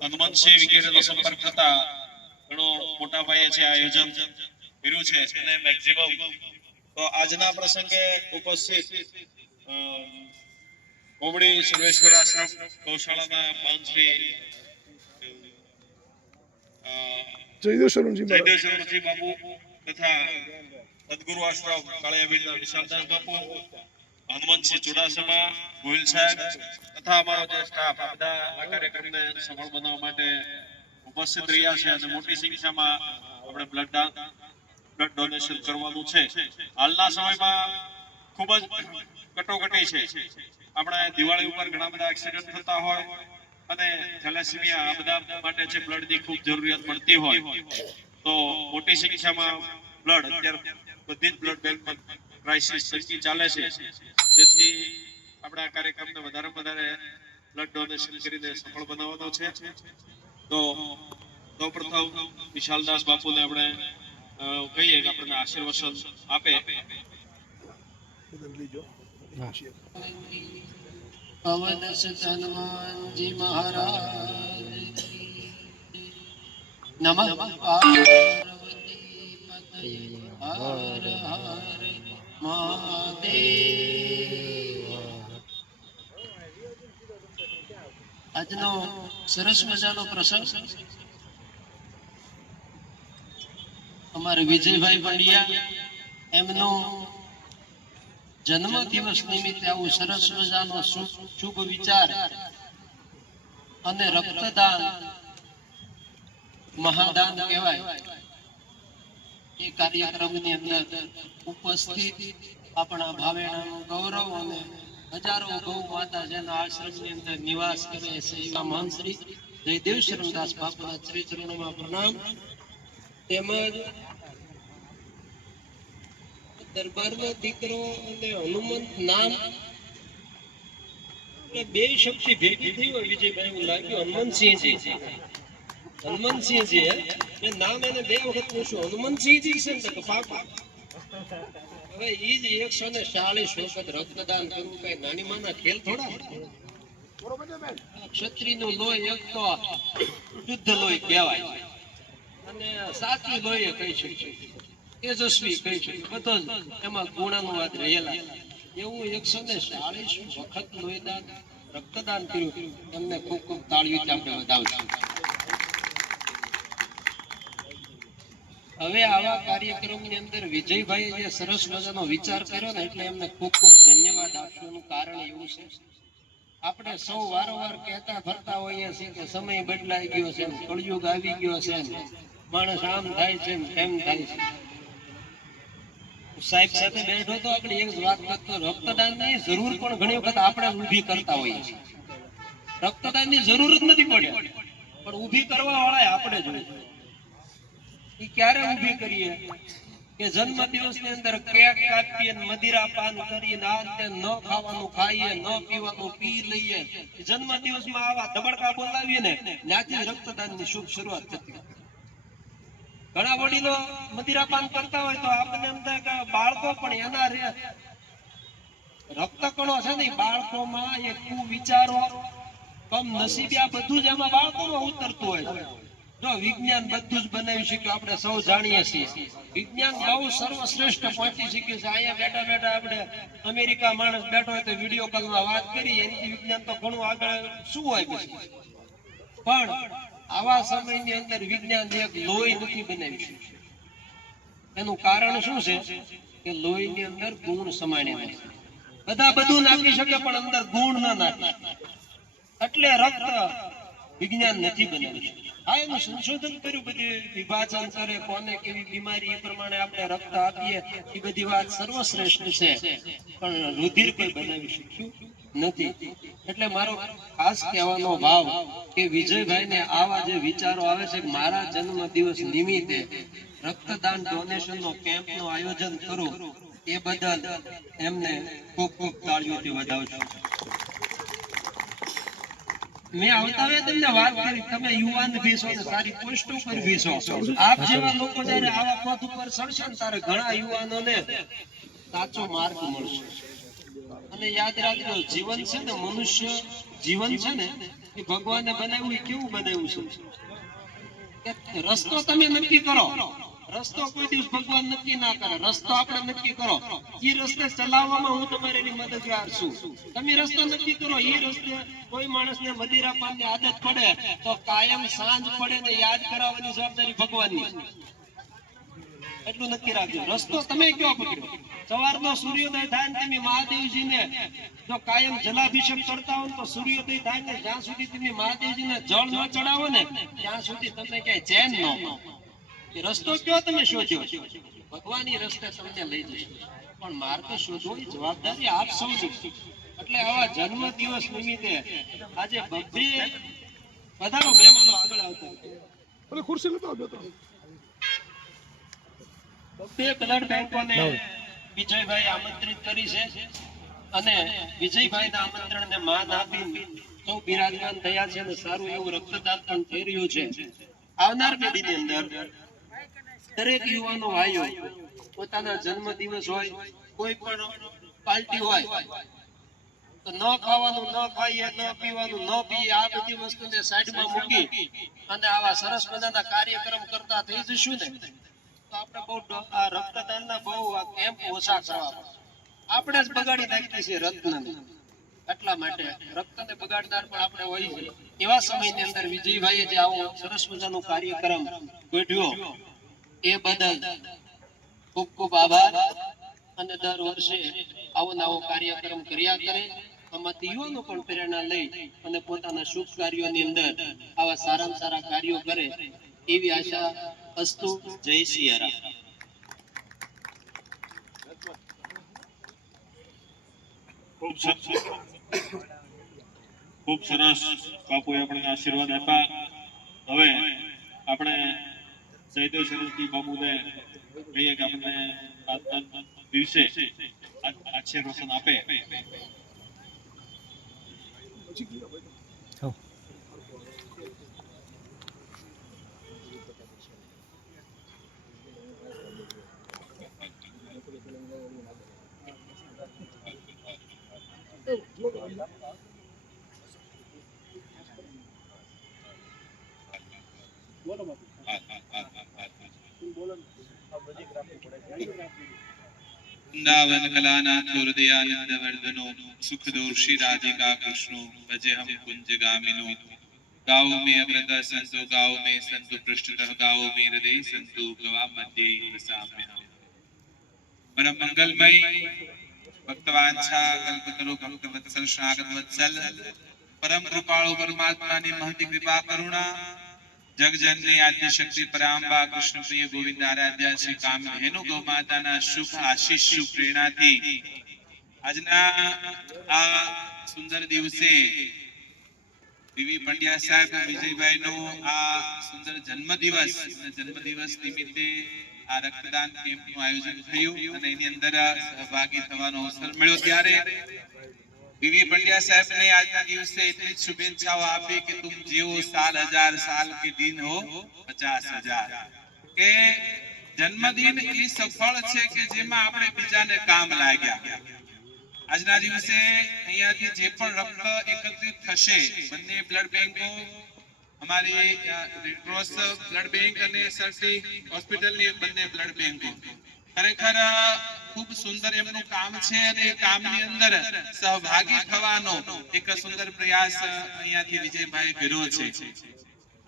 હનુમંતસિંહ વગેરેનો સંપર્ક થતા ઘણો મોટા પાયે છે આયોજન કર્યું છે અને મેક્સિમમ તો આજના પ્રસંગે ઉપસ્થિત કોમડી સર્વેશ્વર આશ્રમ ગૌશાળાના મહંત શ્રી જયદેવ બાબુ તથા સદગુરુ આશ્રમ કાળિયાબીડના વિશાલદાસ બાપુ, હનુમંતસિંહ ચુડાસમા, ગોહિલ સાહેબ તથા અમારો જે સ્ટાફ આ બધા આ કાર્યક્રમને સફળ બનાવવા માટે ઉપસ્થિત રહ્યા છે અને મોટી સંખ્યામાં આપણે બ્લડ ડોનેશન કરવાનું છે. હાલના સમયમાં ખૂબ જ કટોકટી છે. આપણે દિવાળી ઉપર ઘણા બધા એક્સિડન્ટ થતા હોય અને થેલેસેમિયા આ બધા માટે છે બ્લડની ખૂબ જરૂરિયાત પડતી હોય તો મોટી સંખ્યામાં બ્લડ અત્યારે બધી જ બ્લડ બેંક ક્રાઇસિસ સર્કી ચાલે છે, જેથી આપણે આ કાર્યક્રમને વધારે બ્લડ ડોનેશન કરીને સફળ બનાવવાનો છે. તો સૌપ્રથમ વિશાલદાસ બાપુને આપણે કહીએ કે આપણને આશીર્વાદ આપે. પવન સુત હનુમાનજી મહારાજ નમઃ પાર્વતી પતય હર હર મહાદેવ. આજનો સરસ મજાનો પ્રસંગ અમારે વિજયભાઈ પંડ્યા એમનો જન્મ દિવસ નિમિત્તે આવું સરસ મજાનો શુભ વિચાર અને રક્તદાન મહાદાન કહેવાય એ કાર્યક્રમની અંદર ઉપસ્થિત આપણા ભાવેણાનું ગૌરવ અને હજારો ગૌ માતા જેના આશ્રમની અંદર નિવાસ કરે છે એવા મહંત શ્રી જયદેવ શરણદાસ બાપુના શ્રી ચરણોમાં પ્રણામ. તેમજ દરબારનો દીકરો અને હનુમંત નામ બે શક્તિ ભેગી થઈ હોય વિજયભાઈ એવું લાગ્યું. હનુમંતસિંહજી એ નામ એને બે વખત પૂછ્યું હનુમંતસિંહજી છે ને પાપા. હવે ઈ જ 140 વખત રક્તદાન કરવું કઈ નાની માના ખેલ થોડા. ક્ષત્રિયનું લોહી એક તો શુદ્ધ લોહી કહેવાય અને સાચું લોહી કહી શકીએ, તેજસ્વી કહી શકીએ, બધો જ એમાં ગુણાનુવાદ રહેલા. એવું 140 વખત લોહીદાન રક્તદાન કર્યું. એમને ખૂબ ખૂબ તાળીઓથી આપણે વધાવશું. હવે આવા કાર્યક્રમની અંદર વિજયભાઈએ જે સરસ મજાનો વિચાર કર્યો ને એટલે એમને ખૂબ ખૂબ ધન્યવાદ આપવાનું કારણ એવું છે, આપણે સૌ વારંવાર કહેતા ફરતા હોઈએ છીએ કે સમય બદલાઈ ગયો છે, કળિયુગ આવી ગયો છે, માણસ આમ થાય છે તેમ થાય છે. સાહેબ સાથે બેઠો તો આપણે એક વાત કરતો, રક્તદાનની જરૂર પણ ઘણી વખત આપણે ઊભી કરતા હોઈએ છીએ. રક્તદાનની જરૂર જ નથી પડે પણ ઊભી કરવા વાળા આપણે જોઈએ. એ ક્યારે ઊભી કરીએ કે જન્મ દિવસની અંદર કેક કાપીએ, મદિરા પાન કરીને આ તે ન ખાવાનું ખાઈએ, ન પીવાનું પી લઈએ, જન્મ દિવસમાં આવા ધબડકા બોલાવીએ ને ત્યાંથી રક્તદાનની શુભ શરૂઆત થતી. ઘણા વડીલો મદિરાપાન કરતા હોય તો આપણને એમ થાય કે બાળકો પણ એના રક્તકણો છે ને બાળકોમાં એ કુવિચારો કમ નસીબી આ બધું જ એમાં બાળકોમાં ઉતરતું હોય છે. જો વિજ્ઞાન બધું જ બનાવી શક્યું, આપણે સૌ જાણીએ છીએ વિજ્ઞાન બહુ સર્વશ્રેષ્ઠ પહોંચી શક્યું છે. અહીંયા બેઠા બેઠા આપણે અમેરિકા માણસ બેઠો હોય તો વિડીયો કોલમાં વાત કરી, એની વિજ્ઞાન તો ઘણું આગળ શું હોય પછી. પણ આવા સમયની અંદર વિજ્ઞાન એક લોહી નથી બનાવી શક્યું. એનું કારણ શું છે કે લોહીની અંદર ગુણ સમાયેલા છે. બધા બધું નાખી શકે પણ અંદર ગુણ ના નાખી, એટલે રક્ત વિજ્ઞાન નથી બનાવી શક્યું. હા, એનું સંશોધન કર્યું, બધી વિભાજન કરે, કોને કેવી બીમારી એ પ્રમાણે આપણે રક્ત આપીએ, એ બધી વાત સર્વશ્રેષ્ઠ છે, પણ રુધિર કોઈ બનાવી શક્યું નથી. એટલે મારો ખાસ કહેવાનો ભાવ કે વિજયભાઈને આવા જે વિચારો આવે છે, મારા જન્મ દિવસ નિમિત્તે રક્તદાન ડોનેશનનો કેમ્પનું આયોજન કરું, એ બદલ એમને ખૂબ ખૂબ તાળીઓથી વધાવું છું. મેં આવતા તમને વાત કરી, તમે યુવાન ભી છો ને સારી પોસ્ટ ઉપર ભી છો. આપ જેવા લોકો જ્યારે આવા પદ ઉપર ચડશે ને ત્યારે ઘણા યુવાનોને સાચો માર્ગ મળશે. અને યાદ રાખજો, જીવન છે ને મનુષ્ય જીવન છે ને એ ભગવાને બનાવ્યું એ કેવું બનાવ્યું છે કે રસ્તો તમે નક્કી કરો. રસ્તો કોઈ દિવસ ભગવાન નક્કી ના કરે, રસ્તો આપણે નક્કી કરો. એ રસ્તે ચલાવવામાં હું તમારી મદદગાર છું. તમે રસ્તો નક્કી કરો. એ રસ્તે કોઈ માણસને મદિરા પાનની આદત પડે તો કાયમ સાંજ પડે ને યાદ કરાવવાની જવાબદારી ભગવાનની. એટલું નક્કી રાખજો. રસ્તો તમે કયો પકડ્યો. સવારનો સૂર્યોદય થાય ને તમે મહાદેવજીને જો કાયમ જલાભિષેક કરતા હો તો સૂર્યોદય થાય ને જ્યાં સુધી તમે મહાદેવજીને જળ ન ચડાવો ને ત્યાં સુધી તમને ક્યાંય ચેન ન મળે. એ રસ્તો કયો તમે શોધ્યો, ભગવાન એ રસ્તે તમને લઈ જશે. પણ માર્ગ શોધવો એ જવાબદારી આપ સૌની. એટલે આવા જન્મ દિવસ નિમિત્તે આજે બબ્બે પધારો મહેમાનો આગળ આવતા ઓલી ખુરશી લેતો આવજો તો. બબ્બે બ્લડ બેંકોને વિજયભાઈ આમંત્રિત કરી છે અને વિજયભાઈના આમંત્રણને માન આપી સૌ બિરાજમાન થયા છે અને સારું એવું રક્તદાન પણ થઈ રહ્યું છે. આવનાર પેઢીની અંદર દરેક યુવાનો ભાઈઓ પોતાના જન્મ દિવસ હોય, કોઈ પણ પાર્ટી હોય તો ન ખાવાનું ન ખાઈએ, ન પીવાનું ન પીએ, આ બધી વસ્તુને સાઈડમાં મૂકી અને આવા સરસ મજાના કાર્યક્રમ કરતા થઈ જશું ને તો આપણે બહુ આ રક્તદાનના બહુ આ કેમ્પ ઓછા કરવા પડે. આપણે જ બગાડી નાખીએ છીએ રત્નને. એટલા માટે રક્તને બગાડનાર પણ આપણે હોય છે. એવા સમયની અંદર વિજયભાઈએ જે આવો સરસ મજાનો કાર્યક્રમ ગોઠવ્યો એ બદલ ખૂબ ખૂબ આભાર. અને દર વર્ષે આવો નવો કાર્યક્રમ કર્યા કરે, આમાંથી યુવાનો પણ પ્રેરણા લઈ અને પોતાના શુભ કાર્યોની અંદર આવા સારામાં સારા કાર્યો કરે એવી આશા અસ્તુ. જય સિયારામ. ખૂબ સરસ બાપુએ આપણને આશીર્વાદ આપ્યા. હવે આપણે જયદેવ સરસ્વતી બાપુને કહીએ કે આપણને આજના દિવસે આશીર્વાદ આપે. वृंदावन कलानाथ हृदयानंद वर्धनो सुखदोषी राधिका कृष्णो भजे हम कुंज गामिनो गाओ में अग्रतः संतो गाओ में संतो पृष्ठतः गाओ में हृदय संतो गवा मध्य वसाम्यहम्। परम मंगलमय भक्तवांछा कल्पतरु भक्तवत्सल शरणागत वत्सल परम कृपाळु परमात्मा ने महती कृपा करुणा जगजननी आद्य शक्ति परांबा कृष्ण प्रिय गोविंद आराध्या श्री कामधेनु गौ माताना शुभ आशीष शुभ प्रेरणाथी આજના આ સુંદર દિવસે વીવી પંડ્યા સાહેબ વિજયભાઈનો આ સુંદર જન્મદિવસ નિમિત્તે આ રક્તદાન કેમ્પનું આયોજન થયું અને એની અંદર સહભાગી થવાનો અવસર મળ્યો ત્યારે વીવી પંડ્યા સાહેબને આજના દિવસે એટલી શુભેચ્છાઓ આપી કે તુમ જીવો સાલ હજાર સાલ કે दिन हो 50,000 કે જન્મદિન એ સફળ છે કે જેમાં આપણે બીજાને કામ લાગ્યા. આજના દિવસે અહીંયાથી જે પણ રક્ત એકત્રિત થશે બંને બ્લડ બેંકો અમારી રેડ ક્રોસ બ્લડ બેંક અને સરટી હોસ્પિટલની બંને બ્લડ બેંકો ખરેખર ખૂબ સુંદર એમનું કામ છે અને એ કામની અંદર સહભાગી થવાનો એક સુંદર પ્રયાસ અહીંયાથી વિજયભાઈ કર્યો છે.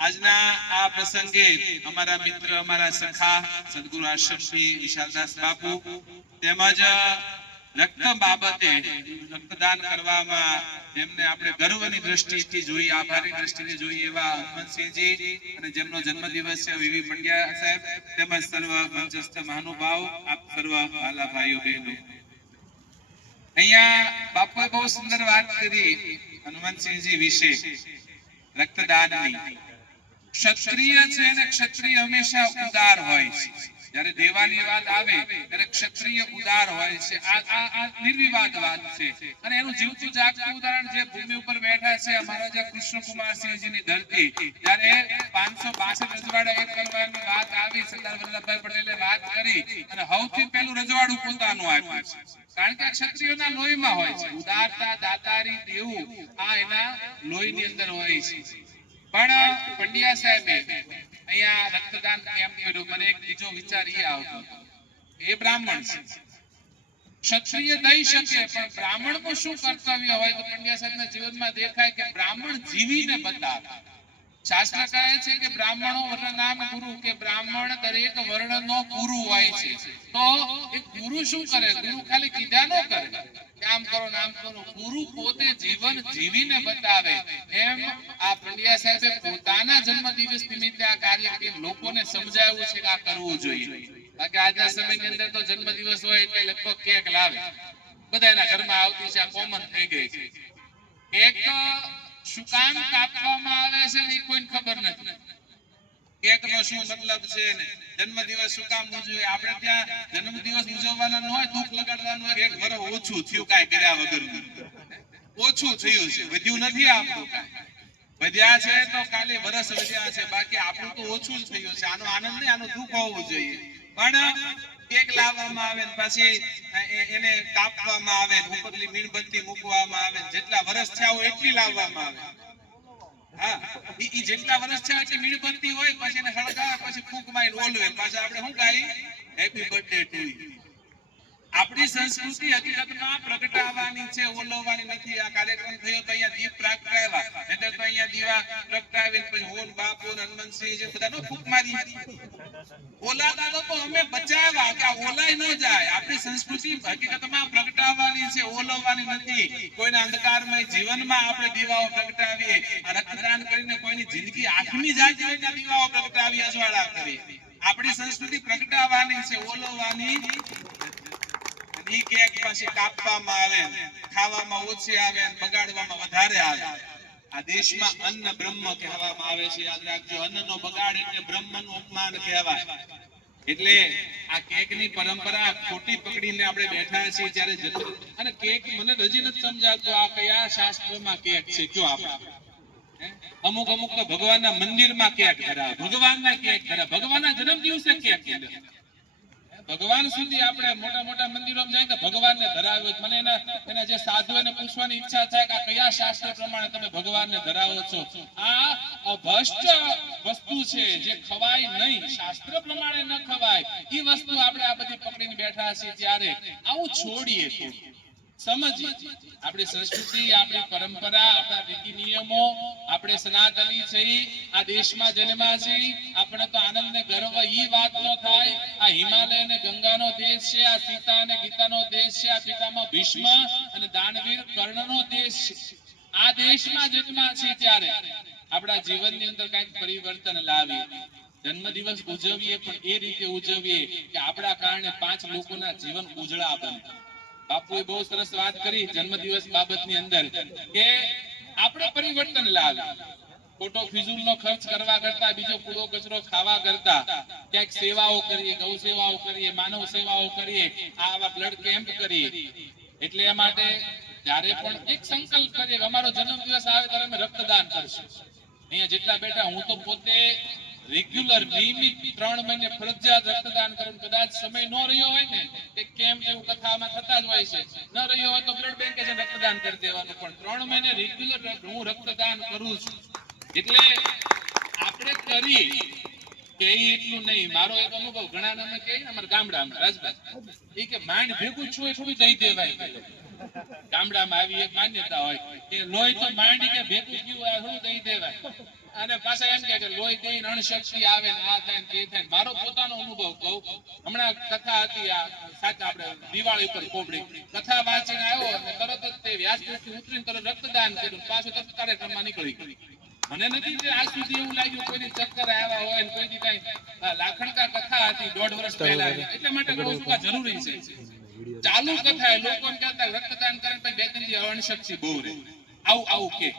આજના આ પ્રસંગે અમારા મિત્ર અમારા સખા સદગુરુ આશ્રમથી વિશાલદાસ બાપુ તેમજ રક્ત બાબતે રક્તદાન કરવામાં જેમને આપણે ગર્વની દ્રષ્ટિથી જોઈએ આભારની દ્રષ્ટિથી જોઈએ એવા હનુમંતસિંહજી અને જેમનો જન્મદિવસ છે વીવી પંડ્યા સાહેબ તેમજ સર્વ મંચસ્થ મહાનુભાવ આપ સર્વ વાલા ભાઈઓ બહેનો. અહીંયા બાપુએ બહુ સુંદર વાત કરી હનુમંતસિંહજી વિશે રક્તદાનની. ક્ષત્રિય છે અને ક્ષત્રિય હંમેશા ઉદાર હોય છે. જ્યારે દેવાની વાત આવે ત્યારે ક્ષત્રિય ઉદાર હોય છે. આ નિર્વિવાદ વાત છે અને એનું જીવતું જાગતું ઉદાહરણ જે ભૂમિ ઉપર બેઠા છે અમારા જે કૃષ્ણકુમારસિંહજીની ધરતી જ્યારે 562 રજવાડા એક કરવાની વાત આવી સરદાર વલ્લભભાઈ પટેલે વાત કરી અને સૌથી પહેલું રજવાડું પોતાનું આપ્યું છે. કારણ કે આ ક્ષત્રિયોના લોહીમાં હોય છે. ઉદારતા, દાતારી, દેવું આ એના લોહીની અંદર હોય છે. પણ પંડ્યા સાહેબે અહીંયા રક્તદાન કેમ કર્યું, મને એક બીજો વિચાર એ આવતો, એ બ્રાહ્મણ છે, ક્ષત્રિય દઈ શકે પણ બ્રાહ્મણનું શું કર્તવ્ય હોય તો પંડ્યા સાહેબના જીવનમાં દેખાય કે બ્રાહ્મણ જીવીને બતાવે. શાસ્ત્ર કહે છે કે બ્રાહ્મણો વર્ણનામ ગુરુ, કે બ્રાહ્મણ દરેક વર્ણનો ગુરુ હોય છે. તો એ ગુરુ શું કરે? ગુરુ ખાલી કીધા ન કરે કે આમ કરો ને આમ કરો. ગુરુ પોતે જીવન જીવીને બતાવે. એમ આ પંડ્યા સાહેબે પોતાના જન્મદિવસ નિમિત્તે આ કાર્ય કરી લોકોને સમજાવ્યું છે કે આ કરવું જોઈએ. બાકી આજના સમયની અંદર તો જન્મદિવસ હોય એટલે લગભગ કેક લાવે, બધાના ઘરમાં આવતી છે, આ કોમન થઈ ગઈ છે. કેક શું કામ કાપવામાં આવે છે ને એ કોઈને ખબર નથી. કેક નો શું મતલબ છે ને જન્મદિવસ શું કામ ઉજવે? આપણે ત્યાં જન્મદિવસ ઉજવવાના ન હોય, દુઃખ લગાડવાનું હોય, એક વર્ષ ઓછું થયું કાંઈ કર્યા વગર, ઓછું થયું છે, વધ્યું નથી આપણું કાંઈ. વધ્યા છે તો ખાલી વર્ષ વધ્યા છે, બાકી આપણું તો ઓછું જ થયું છે. આનો આનંદ નહીં, આનું દુઃખ હોવું જોઈએ. પણ કેક લાવવામાં આવે ને પછી એને કાપવામાં આવે, ઉપરલી મીણબત્તી મૂકવામાં આવે, જેટલા વર્ષ થયા હોય એટલી લાવવામાં આવે. હા, ઈ જેટલા વર્ષ થયા એટલી મીણબત્તી હોય, પછી એને સળગાવે, પછી ફૂંક મારીને ઓલવે, પાછા આપણે શું ગાઈ? Happy birthday to you. આપણી સંસ્કૃતિ હકીકતમાં પ્રગટાવવાની છે, ઓલવવાની નથી. આ કાર્યક્રમ થયો તો અહીંયા દીપ પ્રગટાવ્યા, એટલે તો અહીંયા દીવા પ્રગટાવીને પછી હોન બાપુ હનુમંતસિંહ જે બધાનો ફૂંક મારી. ઓલાદા તો અમે બચાવ્યા કે આ ઓલાય ન જાય. આપણી સંસ્કૃતિ હકીકતમાં પ્રગટાવવાની છે, ઓલવવાની નથી. કોઈના અંધકારમય જીવનમાં આપણે દીવાઓ પ્રગટાવીએ, રક્તદાન કરીને કોઈની જિંદગી આખમી જાય તેના દીવાઓ પ્રગટાવી, અજવાળા કરી. આપણી સંસ્કૃતિ પ્રગટાવવાની છે, ઓલવવાની. ઈ કેક પછી કાપવામાં આવે, ખાવામાં ઓછી આવે, બગાડવામાં વધારે આવે. આ દેશમાં અન્ન બ્રહ્મ કહેવામાં આવે છે, યાદ રાખજો. અન્નનો બગાડ એટલે બ્રહ્મનું અપમાન કહેવાય. એટલે આ કેકની પરંપરા ખોટી પકડીને આપણે બેઠા છીએ ત્યારે અને કેક મને હજી નથી સમજાતું આ કયા શાસ્ત્રમાં કેક છે. કયો આપણે અમુક તો ભગવાનના મંદિરમાં કેક ધરાવે, ભગવાનના કેક ધરાવે, ભગવાનના જન્મ દિવસે કેક ધરાવે. ભગવાન સુધી આપણે મોટા મંદિરોમાં જાય તો ભગવાનને ધરાવે. મને એના જે સાધુ એને પૂછવાની ઈચ્છા થાય કે આ કયા શાસ્ત્ર પ્રમાણે તમે ભગવાનને ધરાવો છો? આ અભષ્ટ વસ્તુ છે જે ખવાય નહીં, શાસ્ત્ર પ્રમાણે ન ખવાય. એ વસ્તુ આપણે આ બધી પકડીને બેઠા છીએ ત્યારે આવું છોડીએ તો સમજીએ. આપણી સંસ્કૃતિ, આપણી પરંપરા, આપણા રીતિ નિયમો, આપણે સનાતની છે, આ દેશમાં જન્મ્યા છે. આપણે તો આનંદ ને ગર્વ ઈ વાત ન થાય આ હિમાલય અને ગંગાનો દેશ છે, આ સીતા અને ગીતાનો દેશ છે, આ પિતામહ ભીષ્મ અને દાનવીર કર્ણનો દેશ છે. આ દેશમાં જન્મ્યા છે ત્યારે આપણા જીવનની અંદર કંઈક પરિવર્તન લાવીએ. જન્મદિવસ ઉજવીએ પણ એ રીતે ઉજવીએ કે આપણા કારણે 5 લોકોના જીવન ઉજળા બને. બાપુએ બહુ સરસ વાત કરી જન્મદિવસ બાબતની અંદર કે આપણે પરિવર્તન લાવીએ. ખોટો ફિઝૂલનો ખર્ચ કરવા કરતા, બીજો કૂડો કચરો ખાવા કરતા ક્યાંક સેવાઓ કરીએ, ગૌ સેવાઓ કરીએ, માનવ સેવાઓ કરીએ, આવા બ્લડ કેમ્પ કરીએ. એટલે એ માટે જ્યારે પણ એક સંકલ્પ કરીએ કે અમારો જન્મદિવસ આવે ત્યારે અમે રક્તદાન કરશું. અહીંયા જેટલા બેઠા, હું તો પોતે રેગ્યુલર નિયમિત 3 મહિને ફરજિયાત રક્તદાન કરું. કદાચ સમય ન રહ્યો હોય ને એક કેમ્પ એવું કથામાં થતા જ હોય છે, ન રહ્યો હોય તો બ્લડ બેંકે છે રક્તદાન કરી દેવાનું. પણ 3 મહિને રેગ્યુલર હું રક્તદાન કરું છું. એટલે આપણે કરીએ કે એટલું નહીં. મારો એક અનુભવ, ઘણા નામે કહે ને અમારા ગામડામાં રાજભાઈ એ કે માંડ ભેગું છું એ થોડું દઈ દેવાય. ગામડામાં આવી એક માન્યતા હોય કે લોહી તો માંડી કે ભેગું થયું આ થોડું દઈ દેવાય. અને પાછા એમ કે લોહી દઈને અણશક્તિ આવે ને આ થાય ને તે થાય. મારો પોતાનો અનુભવ કહું. હમણાં કથા હતી, આ સાચા આપણે દિવાળી ઉપર કોબડી કથા વાંચીને આવ્યો અને તરત જ તે વ્યાસપીઠથી ઉતરીને તરત રક્તદાન કર્યું, પાછું તરત કાર્યક્રમમાં નીકળી ગઈ. મને નથી આજ સુધી એવું લાગ્યું કોઈની ચક્કર આવ્યા હોય, કોઈની કઈ લાખણકા કથા હતી 1.5 વર્ષ પહેલા. એટલા માટે કહું છું કે જરૂરી છે ચાલુ કથા. લોકોને કહેતા રક્તદાન કરે પછી 2-3 દી અણશક્તિ બહુ રહે, આવું કે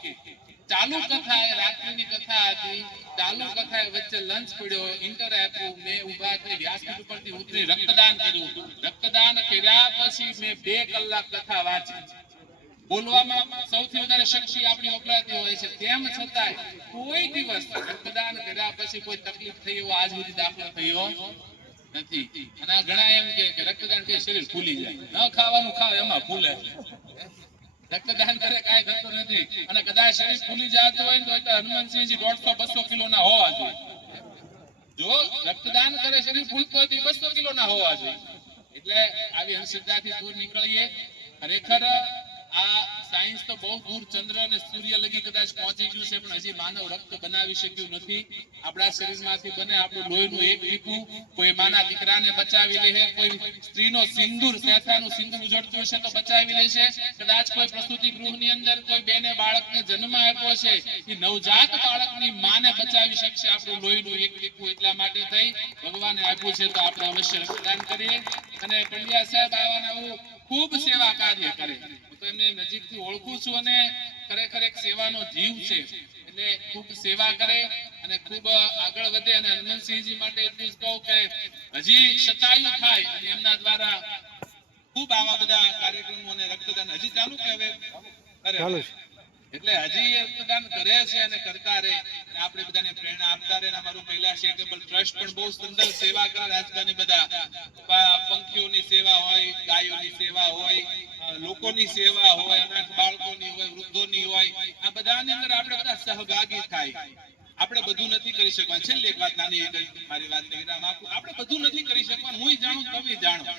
ચાલુ કથા એ રાત્રિની કથા હતી. ચાલુ કથા વચ્ચે લંચ પડ્યો, ઇન્ટર આપ્યું, મેં ઉભા થઈ વ્યાસપીઠ ઉપરથી ઉતરી રક્તદાન કર્યું. રક્તદાન કર્યા પછી મેં 2 કલાક કથા વાંચી. બોલવામાં સૌથી વધારે શક્તિ આપણી વપરાતી હોય છે, તેમ છતાંય કોઈ દિવસ રક્તદાન કર્યા પછી કોઈ તકલીફ થઈ એવો આજ સુધી દાખલો થયો નથી. અને આ ઘણા એમ કે રક્તદાન થી શરીર ફૂલી જાય, ન ખાવાનું ખાવ એમાં ફૂલે. રક્તદાન કરે કાંઈ થતું નથી. અને કદાચ શરીર ફૂલી જતું હોય ને તો હનુમાનસિંહજી 150-200 કિલો ના હોવા જોઈએ. જો રક્તદાન કરે શરીર ફૂલતો હોય તો 200 કિલો ના હોવા જોઈએ. એટલે આવી અંધશ્રદ્ધાથી દૂર નીકળીએ. ખરેખર આ સાયન્સ તો બહુ દૂર ચંદ્ર અને સૂર્ય લગી કદાચ પહોંચી ગયું છે, પણ હજી માનવ રક્ત બનાવી શક્યું નથી. આપણા શરીરમાંથી બને આપણું લોહીનું એક ટીપું કોઈ માના દીકરાને બચાવી લે, કોઈ સ્ત્રીનો સિંદૂર, શેથાનું સિંદૂર ઉજળતું હશે તો બચાવી લેશે. કદાચ કોઈ પ્રસૂતિ ગૃહની અંદર કોઈ બેને બાળકને જન્મ આપ્યો છે, એ નવજાત બાળકની માને બચાવી શકશે આપણું લોહીનું એક ટીપું. એટલા માટે થઈ ભગવાને આપ્યું છે તો આપણે અવશ્ય રક્તદાન કરીએ. અને પંડ્યા સાહેબ આવા ખૂબ સેવા કાર્ય કરે. હું તો એમને નજીકથી ઓળખું છું અને ખરેખર એક સેવાનો જીવ છે. એટલે ખૂબ સેવા કરે અને ખૂબ આગળ વધે. અને હનુમાનસિંહજી માટે એટલું જ કહું કે હજી શતાયુ થાય અને એમના દ્વારા ખૂબ આવા બધા કાર્યક્રમો અને રક્તદાન હજી ચાલુ કે હવે કરે, એટલે હજી રક્તદાન કરે છે અને કરતા રહે. અને આપણે બધાને પ્રેરણા આપતા રહે. અમારું કૈલાસ ચેરિટેબલ ટ્રસ્ટ પણ બહુ સુંદર સેવા કરે. રાજધાની બધા પંખીઓની સેવા હોય, ગાયોની સેવા હોય, લોકોની સેવા હોય, અનાથ બાળકોની હોય, વૃદ્ધોની હોય, આ બધાની અંદર આપણે બધા સહભાગી થાય. આપણે બધું નથી કરી શકવાનું. છેલ્લે એક વાત નાની મારી વાત વિરામ આપું. આપણે બધું નથી કરી શકવાનું. હું જાણું, તમે જાણો.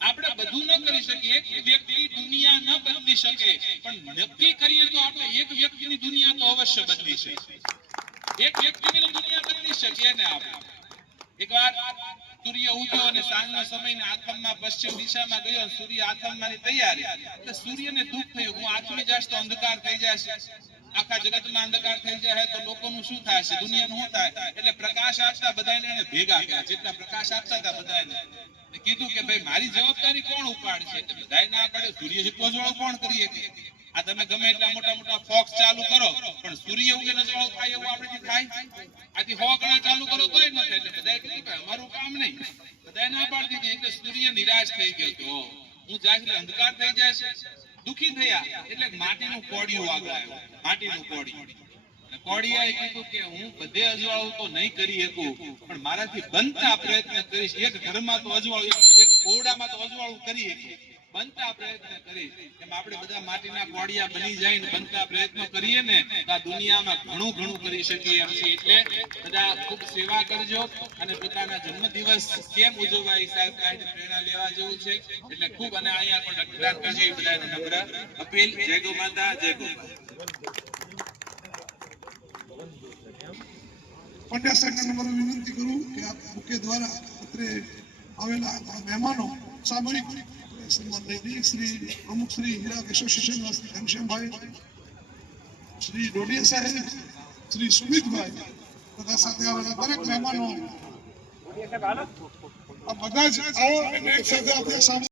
આપણે બધું ન કરી શકીએ. એક વ્યક્તિ દુનિયા ન બદલી શકે, પણ નક્કી કરીએ તો આપણે એક વ્યક્તિની દુનિયા તો અવશ્ય બદલી શકીએ. એક વ્યક્તિની દુનિયા બદલી શકીએ ને આપણે. એકવાર સૂર્ય ઉગ્યો અને સાંજનો સમય ને આથમમાં પશ્ચિમ દિશામાં ગયો. સૂર્ય આથમવાની તૈયારી. એટલે સૂર્યને દુઃખ થયું, હું આથમી જઈશ તો અંધકાર થઈ જશે, આખા જગતમાં અંધકાર થઈ જાય તો લોકોનું શું થશે, દુનિયાનું શું થાય. એટલે પ્રકાશ આપતા બધાને એને ભેગા કર્યા. જેટલા પ્રકાશ આપતા હતા બધાને કીધું કે ભાઈ મારી જવાબદારી કોણ ઉપાડશે. એટલે બધાએ ના પાડ્યું, સૂર્ય જેટલો અજવાળો કોણ કરીએ. આ તમે ગમે એટલા મોટા મોટા ફોક્સ ચાલુ કરો, પણ સૂર્ય ઉગે અજવાળો થાય એવું આપણેથી થાય? આથી 100 ગણા ચાલુ કરો તોય ન થાય. એટલે બધાએ કીધું કે અમારું કામ નહીં. બધાએ ના પાડી દીધી. એટલે સૂર્ય નિરાશ થઈ ગયો કે હું જાય અંધકાર થઈ જાય. દુખી થયા એટલે માટીનું કોડિયું આગળ આવ્યું. માટીનું કોડિયું. કોડિયાએ કીધું કે હું બધે અજવાળું તો નહીં કરી શકું, પણ મારાથી બનતા પ્રયત્ન કરીશ. એક ઘરમાં તો અજવાળું, એક ઓરડામાં તો અજવાળું કરી શકીએ, બનતા પ્રયત્ન કરીશ. એમ આપણે બધા માટીના કોડિયા બની જાય ને બનતા પ્રયત્નો કરીએ ને તો આ દુનિયામાં ઘણું ઘણું કરી શકીએ એમ છે. એટલે બધા ખૂબ સેવા કરજો. અને પોતાના જન્મદિવસ કેમ ઉજવવા એ સાહેબ કાંઈ પ્રેરણા લેવા જેવું છે. એટલે ખૂબ અને અહીંયા પણ રક્તદાન કરજો એ બધાને નમ્ર અપીલ. જય ગૌ માતા, જય ગૌ માતા. પંડ્યા સાહેબને નમ્ર વિનંતી કરું કે આ બુકે દ્વારા અત્રે આવેલા મહેમાનો સામૂહિક સન્માન લઈ શ્રી પ્રમુખ શ્રી હીરા એસોસિએશન ઘનશ્યામભાઈ, શ્રી ડોડિયા સાહેબ, શ્રી સુમિતભાઈ તથા સાથે આવેલા દરેક મહેમાનો આ બધા જ આવો અને એક સાથે આપણે